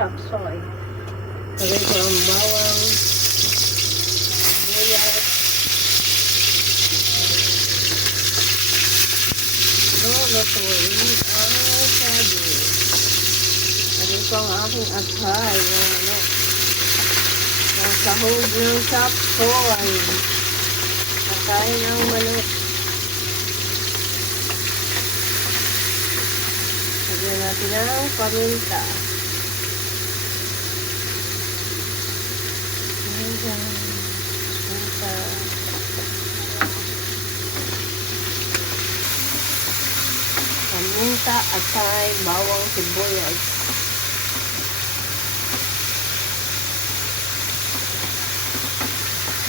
chop suey. Lagay ko ang bawang, sibuyas, lulutuin ang sabi. Lagay ko ang aking atay, ang sahog ng chop suey. Atay ng manok. Lagyan natin ang paminta. Paminta, atay, bawang, sibuyas.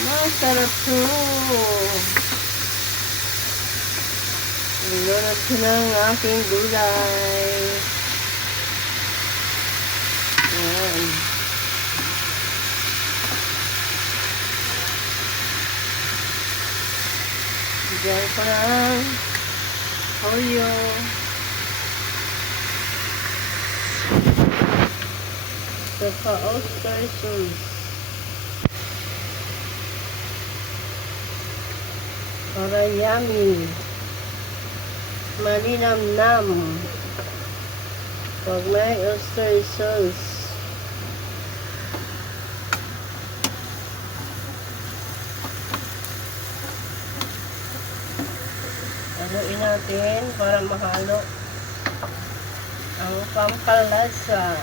Masarap to. Ilunod ko ng aking gulay. Ayan. Diyan ko ng toyo. Saka oyster sauce. Para yummy. Malinamnam. Pag may oyster sauce. Haluin natin para mahalo ang pampalasa.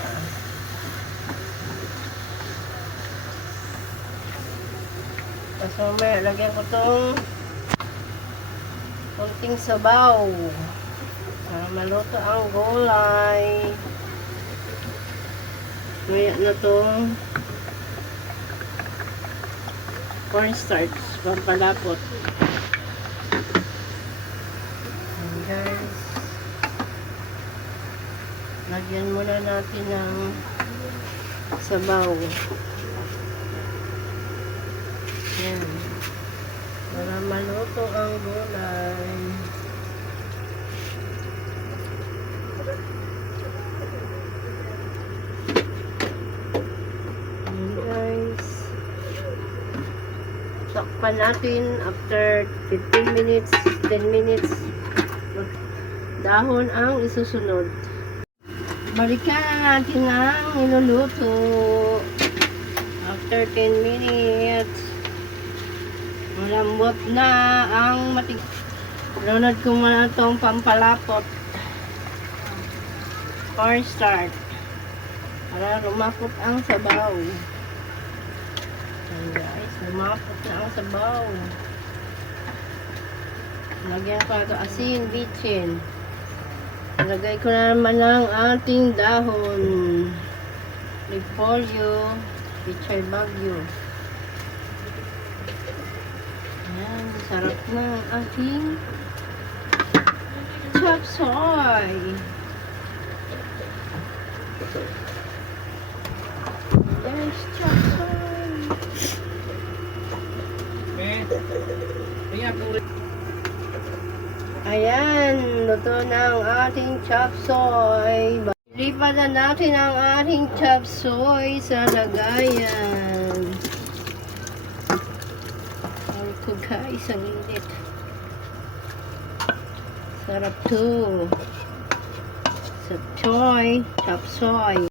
Tapos mamaya lagyan ko itong konting sabaw para maluto ang gulay. Maya na itong cornstarch pampalapot. Guys, lagyan muna natin ng sabaw. Yan. Para maluto ang gulay. Yan guys. Takpan natin after 15 minutes, 10 minutes. Dahon ang isusunod. Balikan na natin ang niluluto. After 10 minutes, malambot na ang matig. Lunod ko muna itong pampalapot. Cornstarch. Para lumapot ang sabaw. Ayan guys, lumapot na ang sabaw. Lagyan ko ito asin, bitchin. Ilagay ko na naman ang ating dahon. Repolyo, pichay bagyo. Ayan, sarap ng ating chop suey. There's chop suey. Ayan, luto na ang ating chop suey. Lipat na natin ang ating chop suey sa lagayan. Ang ko guys, ang init. Sarap to. Chop suey.